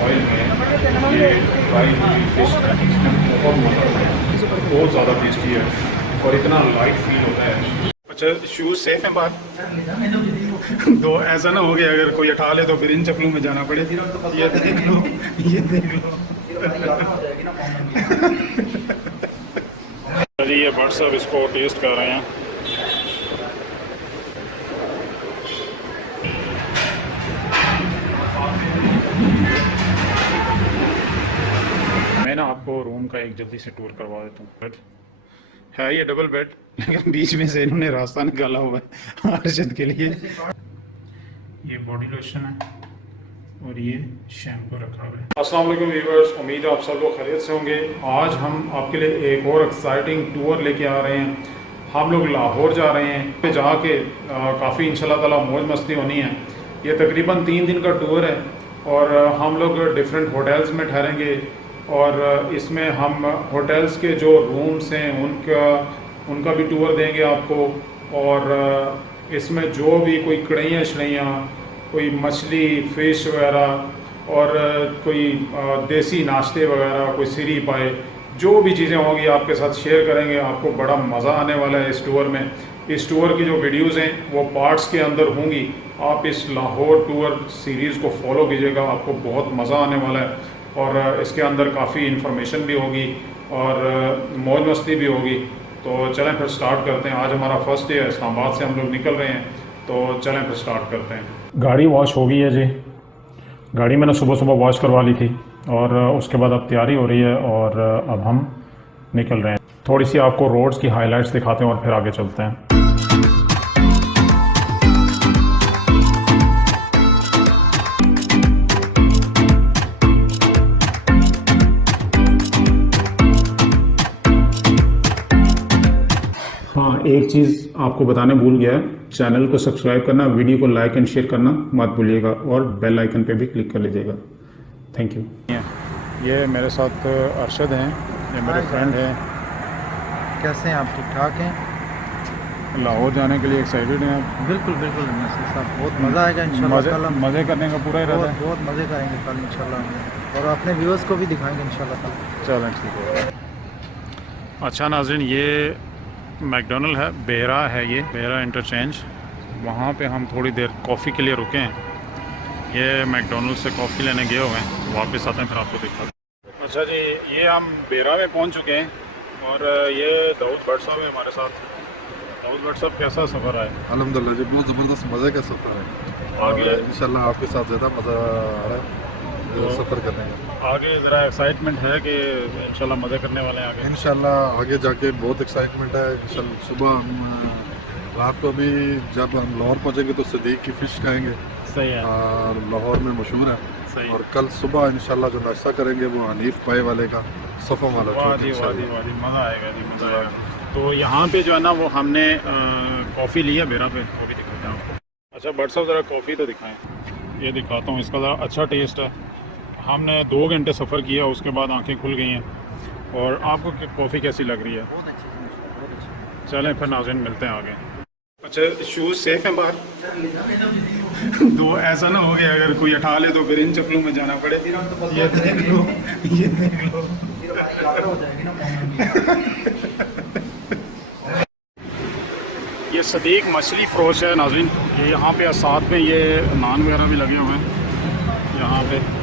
Oil में ये fry हुई फिश है, इसमें बहुत मज़ा आता है, बहुत ज़्यादा टेस्टी है और इतना लाइट फील होता है। अच्छा, शूज़ सेफ हैं बाहर? तो ऐसा ना हो गया अगर कोई उठा ले तो फिर इन चप्पलों में जाना पड़े। ये देख लो, ये देख लो। जी ये बट साहब इसको टेस्ट कर रहे हैं। मैं ना आपको रूम का एक जल्दी से टूर करवा देता हूँ। बेड है ये डबल बेड, लेकिन बीच में से इन्होंने रास्ता निकाला हुआ है अरशद के लिए। ये बॉडी लोशन है और ये शैम्पू रखा हुआ है। अस्सलाम वालेकुम व्यूअर्स, उम्मीद है आप सब लोग खैरियत से होंगे। आज हम आपके लिए एक और एक्साइटिंग टूर लेके आ रहे हैं। हम लोग लाहौर जा रहे हैं, जाके काफ़ी इंशाल्लाह ताला मौज मस्ती होनी है। ये तकरीबन 3 दिन का टूर है और हम लोग डिफरेंट होटल्स में ठहरेंगे और इसमें हम होटल्स के जो रूम्स हैं उनका भी टूर देंगे आपको। और इसमें जो भी कोई कढ़ैयाँ शढ़ैयाँ, कोई मछली फ़िश वगैरह और कोई देसी नाश्ते वगैरह, कोई सिरी पाए, जो भी चीज़ें होंगी आपके साथ शेयर करेंगे। आपको बड़ा मज़ा आने वाला है इस टूर में। इस टूर की जो वीडियोज़ हैं वो पार्ट्स के अंदर होंगी। आप इस लाहौर टूर सीरीज़ को फॉलो कीजिएगा, आपको बहुत मज़ा आने वाला है और इसके अंदर काफ़ी इन्फॉर्मेशन भी होगी और मौज मस्ती भी होगी। तो चलें फिर स्टार्ट करते हैं। आज हमारा फर्स्ट डे है, इस्लामाबाद से हम लोग निकल रहे हैं, तो चलें फिर स्टार्ट करते हैं। गाड़ी वॉश हो गई है जी, गाड़ी मैंने सुबह सुबह वॉश करवा ली थी और उसके बाद अब तैयारी हो रही है और अब हम निकल रहे हैं। थोड़ी सी आपको रोड्स की हाइलाइट्स दिखाते हैं और फिर आगे चलते हैं। हाँ, एक चीज़ आपको बताने भूल गया है, चैनल को सब्सक्राइब करना, वीडियो को लाइक एंड शेयर करना मत भूलिएगा और बेल आइकन पे भी क्लिक कर लीजिएगा। Thank you. ये मेरे साथ अरशद हैं, ये मेरे फ्रेंड हैं। कैसे हैं आप? ठीक ठाक हैं? लाहौर जाने के लिए एक्साइटेड हैं आप? बिल्कुल बिल्कुल नसीर साहब, बहुत मज़ा आएगा इंशाल्लाह। मज़े करने का पूरा इरादा है। बहुत मज़े करेंगे कल इंशाल्लाह और अपने व्यूअर्स को भी दिखाएंगे इंशाल्लाह कल। चलें ठीक है। अच्छा नाज़रीन, ये मैकडोनल्ड है, बेहरा है, ये बेहरा इंटरचेंज। वहाँ पे हम थोड़ी देर कॉफ़ी के लिए रुके हैं। ये मैकडोनल्ड से कॉफ़ी लेने गए हुए हैं, वापस आते हैं फिर आपको दिखाते हैं। अच्छा जी, ये हम बेहरा में पहुँच चुके हैं और ये दाऊद भट्ट साहब है हमारे साथ। दाऊद भट्ट साहब, कैसा सफ़र है? अल्हम्दुलिल्लाह जी, बहुत ज़बरदस्त मज़े का सफ़र है। आगे इंशाल्लाह आपके साथ ज़्यादा मज़ा आ रहा है सफ़र करने का। आगे ज़रा एक्साइटमेंट है कि इंशाल्लाह मज़े करने वाले हैं आगे? इंशाल्लाह आगे जाके बहुत एक्साइटमेंट है। इंशाल्लाह सुबह हम रात को भी जब हम लाहौर पहुँचेंगे तो सदीक की फ़िश खाएँगे। सही है। और लाहौर में मशहूर है। सही। और कल सुबह इंशाल्लाह जो नाश्ता करेंगे वो हनीफ पाए वाले का सफ़ा वाला। वाह जी वाह जी वाह जी, मज़ा आएगा जी, मज़ा आएगा। तो यहाँ पे जो है ना वो हमने कॉफ़ी लिया बेरा पे, वो भी दिखाते हैं आपको। अच्छा भट्ट साहब, ज़रा कॉफ़ी तो दिखाएं। ये दिखाता हूँ, इसका ज़रा अच्छा टेस्ट है। हमने 2 घंटे सफ़र किया, उसके बाद आंखें खुल गई हैं। और आपको कॉफ़ी कैसी लग रही है? बहुत अच्छी, बहुत अच्छी। चलें फिर नाज़रीन मिलते हैं आगे। अच्छा, शूज़ सेफ हैं बाहर? तो ऐसा ना हो गया अगर कोई उठा ले तो फिर इन चप्पलों में जाना पड़े। ये देख लो, ये देख लो। ये सदीक मछली फ़रोश है नाज़रीन। ये यहाँ पे साथ में ये नान वगैरह भी लगे हुए हैं यहाँ पे।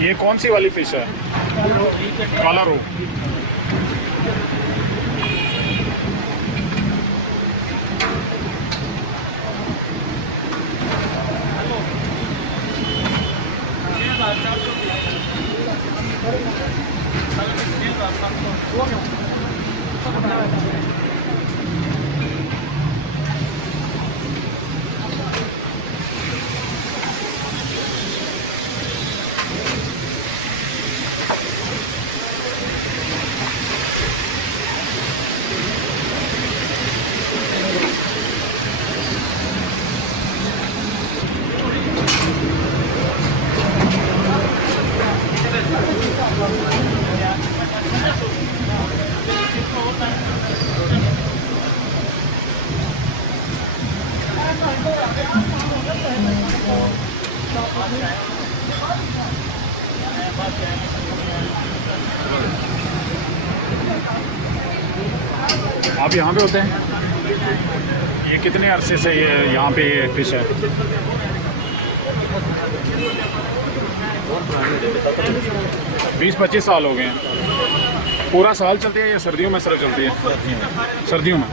ये कौन सी वाली फ़िश है? काला रो। आप यहाँ पे होते हैं? ये कितने अरसे से ये यहाँ पे फिश है? 20-25 साल हो गए हैं। पूरा साल चलती है या सर्दियों में सिर्फ चलती है? सर्दियों में।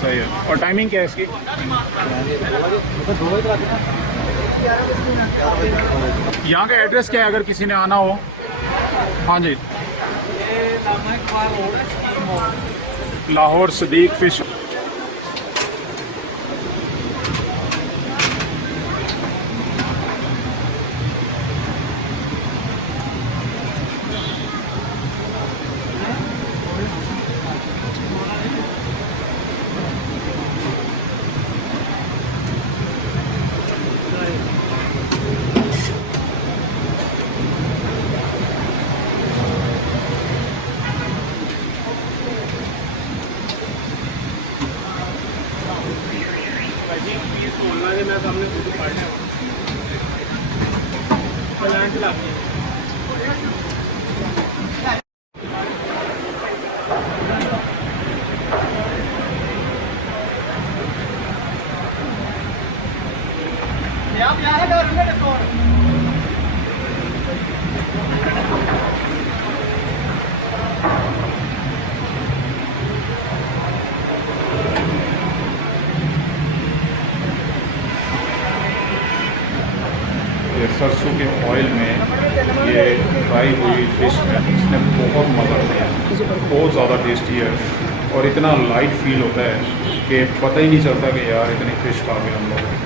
सही है। और टाइमिंग क्या है इसकी? यहाँ का एड्रेस क्या है अगर किसी ने आना हो? हाँ जी, लाहौर सदीक फिश। ये सरसों के ऑयल में ये फ्राई हुई फिश है, इसने बहुत मज़ा दिया है, बहुत ज़्यादा टेस्टी है और इतना लाइट फील होता है कि पता ही नहीं चलता कि यार इतनी फ़िश खा गए हम लोग।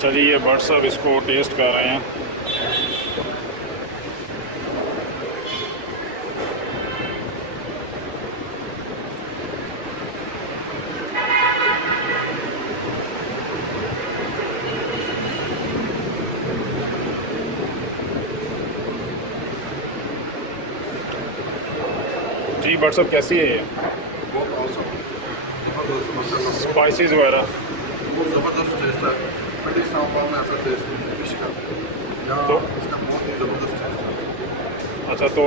चलिए ये बर्ड साहब इसको टेस्ट कर रहे हैं। जी बर्ड साहब कैसी है ये? स्पाइसेस वगैरह? ज़बरदस्त टेस्ट है। में ऐसा टेस्ट नहीं फिश का, तो इसका बहुत ही ज़बरदस्त टेस्ट है। अच्छा, तो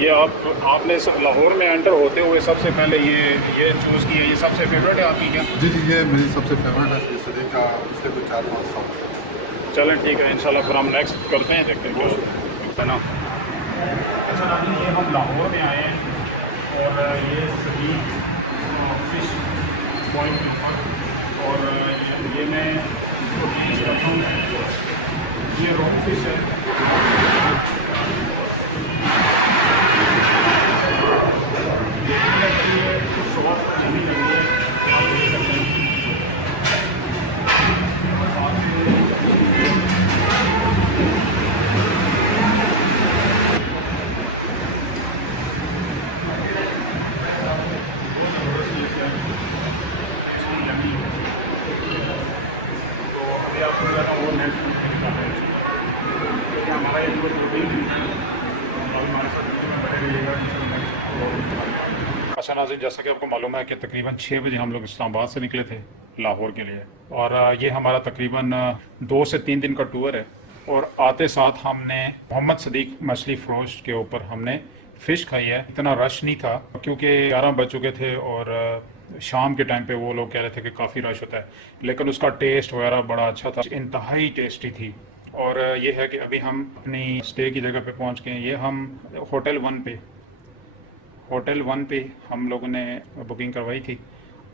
ये आपने लाहौर में एंटर होते हुए सबसे पहले ये चूज़ किया, ये सबसे फेवरेट है आपकी क्या? जी जी, ये मेरी सबसे फेवरेट है इस सदी का, पिछले 2-4 साल से। चलें ठीक है, इंशाल्लाह फिर हम नेक्स्ट करते हैं, देखते हैं क्या होता है ना। अच्छा नाज़रीन, ये हम लाहौर में आए हैं और ये सदीक फिश पॉइंट के ऊपर, और ये मैं इसको टेस्ट करता हूँ। ये रॉ फिश है, देखने लगती है, सॉफ्ट जमी लगी है, आप देख सकते हैं। अच्छा नाज़रीन, जैसा कि आपको मालूम है कि तकरीबन 6 बजे हम लोग इस्लामाबाद से निकले थे लाहौर के लिए, और ये हमारा तकरीबन 2 से 3 दिन का टूर है। और आते साथ हमने मोहम्मद सदीक मछली फ़रोश के ऊपर हमने फ़िश खाई है। इतना रश नहीं था क्योंकि 11 बज चुके थे और शाम के टाइम पे वो लोग कह रहे थे कि काफ़ी रश होता है, लेकिन उसका टेस्ट वगैरह बड़ा अच्छा था, इंतहाई टेस्टी थी। और ये है कि अभी हम अपनी स्टे की जगह पे पहुंच गए हैं। ये हम होटल वन पे हम लोगों ने बुकिंग करवाई थी।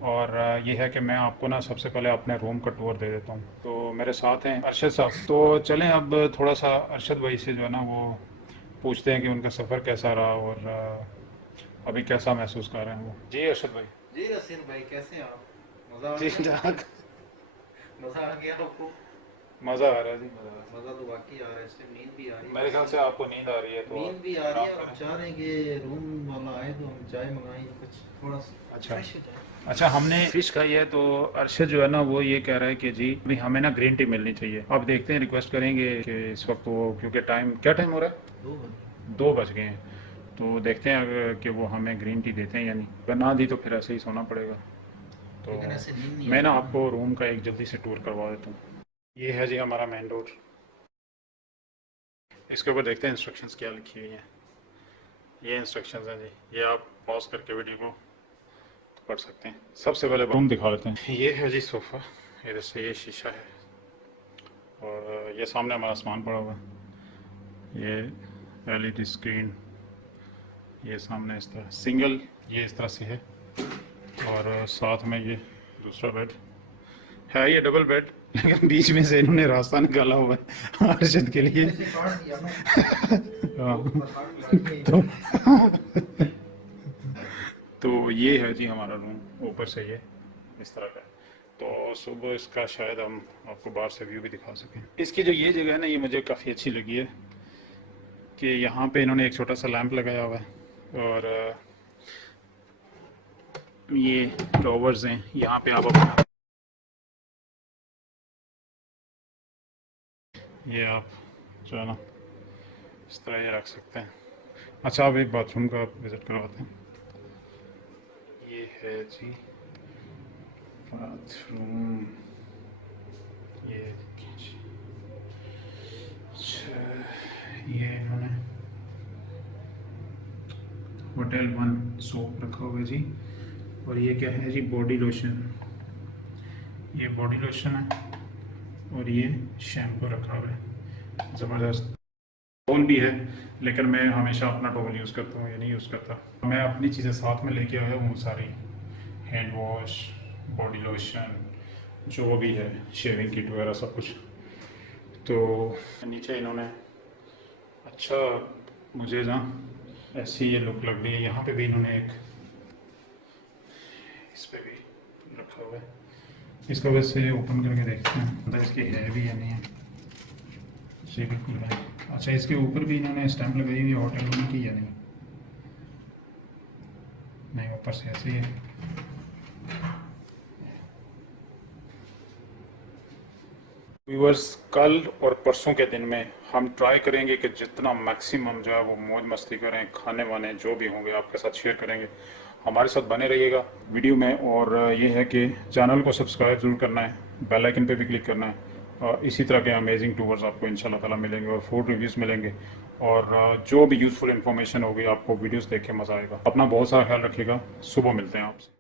और ये है कि मैं आपको ना सबसे पहले अपने रूम का टूर दे देता हूँ। तो मेरे साथ हैं अरशद साहब। तो चलें अब थोड़ा सा अरशद भाई से जो है ना वो पूछते हैं कि उनका सफ़र कैसा रहा और अभी कैसा महसूस कर रहे हैं वो। जी अरशद भाई। जी रसीन भाई, कैसे हैं आप? मज़ा आ ठीक गया? ठाक। मज़ा आ गया आपको? मज़ा आ रहा है जी, मज़ा आ रहा मज़ा तो बाकी आ रहा है, इससे नींद भी आ रही है। है। मेरे ख्याल से आपको नींद आ रही है तो नींद भी आ रही है आराम और हम करें। चाह रहे हैं कि रूम वाला आए तो हम चाय मंगाएं, कुछ थोड़ा सा अच्छा। फ्रेश हो जाए। अच्छा, हमने फिश खाई है तो अरशद जो है ना वो ये कह रहा है कि जी अभी हमें ना ग्रीन टी मिलनी चाहिए। अब देखते हैं, रिक्वेस्ट करेंगे कि इस वक्त वो, क्योंकि टाइम क्या टाइम हो रहा है, 2 बजे। 2 बज गए हैं, तो देखते हैं अगर कि वो हमें ग्रीन टी देते हैं या नहीं। अगर ना दी तो फिर ऐसे ही सोना पड़ेगा। तो लेकिन ऐसे नींद नहीं मैं ना आएगी। आपको रूम का एक जल्दी से टूर करवा देता हूँ। ये है जी हमारा मेन डोर। इसके ऊपर देखते हैं इंस्ट्रक्शंस क्या लिखी हुई हैं। ये इंस्ट्रक्शंस हैं जी, ये आप पॉज करके वीडियो को पढ़ सकते हैं। सबसे पहले रूम दिखा लेते हैं। ये है जी सोफ़ा, इधर से ये शीशा है और ये सामने हमारा सामान पड़ा हुआ है। ये एलईडी स्क्रीन, ये सामने इस तरह सिंगल, ये इस तरह से है, और साथ में ये दूसरा बेड है। ये डबल बेड, लेकिन बीच में से इन्होंने रास्ता निकाला हुआ है अरशद के लिए। ऐसे काट दिया ना। हाँ। तो तो ये है जी हमारा रूम, ऊपर से ये इस तरह का है। तो सुबह इसका शायद हम आपको बाहर से व्यू भी दिखा सकें। इसकी जो ये जगह है ना, ये मुझे काफ़ी अच्छी लगी है कि यहाँ पे इन्होंने एक छोटा सा लैंप लगाया हुआ है और ये ड्रॉवर्स हैं, यहाँ पे आप अपना ये आप जो है ना इस तरह ये रख सकते हैं। अच्छा, आप एक बाथरूम का विज़िट करवाते हैं। ये है जी बाथरूम, ये अच्छा, ये इन्होंने होटल 1 सोप रखा हुआ है जी। और ये क्या है जी, बॉडी लोशन। ये बॉडी लोशन है और ये शैम्पू रखा हुआ है, ज़बरदस्त। टोल भी है, लेकिन मैं हमेशा अपना टोल यूज़ करता हूँ, ये नहीं यूज़ करता। मैं अपनी चीज़ें साथ में लेके आया हूँ सारी, हैंड वॉश, बॉडी लोशन, जो भी है, शेविंग किट वगैरह सब कुछ। तो नीचे इन्होंने अच्छा, मुझे ना ऐसी ये लुक लग रही है। यहाँ पे भी इन्होंने एक, इस पे भी रखा हुआ है। इसको वैसे ओपन करके देखते हैं मतलब इसकी है भी या नहीं है। जी बिल्कुल है। अच्छा, इसके ऊपर भी इन्होंने स्टैम्प लगाई हुई है होटल रूम की या नहीं? नहीं, ऊपर से ऐसे ही है। व्यूअर्स, कल और परसों के दिन में हम ट्राई करेंगे कि जितना मैक्सिमम जो है वो मौज मस्ती करें, खाने वाने जो भी होंगे आपके साथ शेयर करेंगे। हमारे साथ बने रहिएगा वीडियो में। और ये है कि चैनल को सब्सक्राइब ज़रूर करना है, बेल आइकन पे भी क्लिक करना है। और इसी तरह के अमेजिंग टूर्स आपको इंशाल्लाह ताला मिलेंगे और फूड रिव्यूज़ मिलेंगे। और जो भी यूज़फुल इन्फॉर्मेशन होगी आपको वीडियोज़ देख के मज़ा आएगा। अपना बहुत सारा ख्याल रखिएगा। सुबह मिलते हैं आपसे।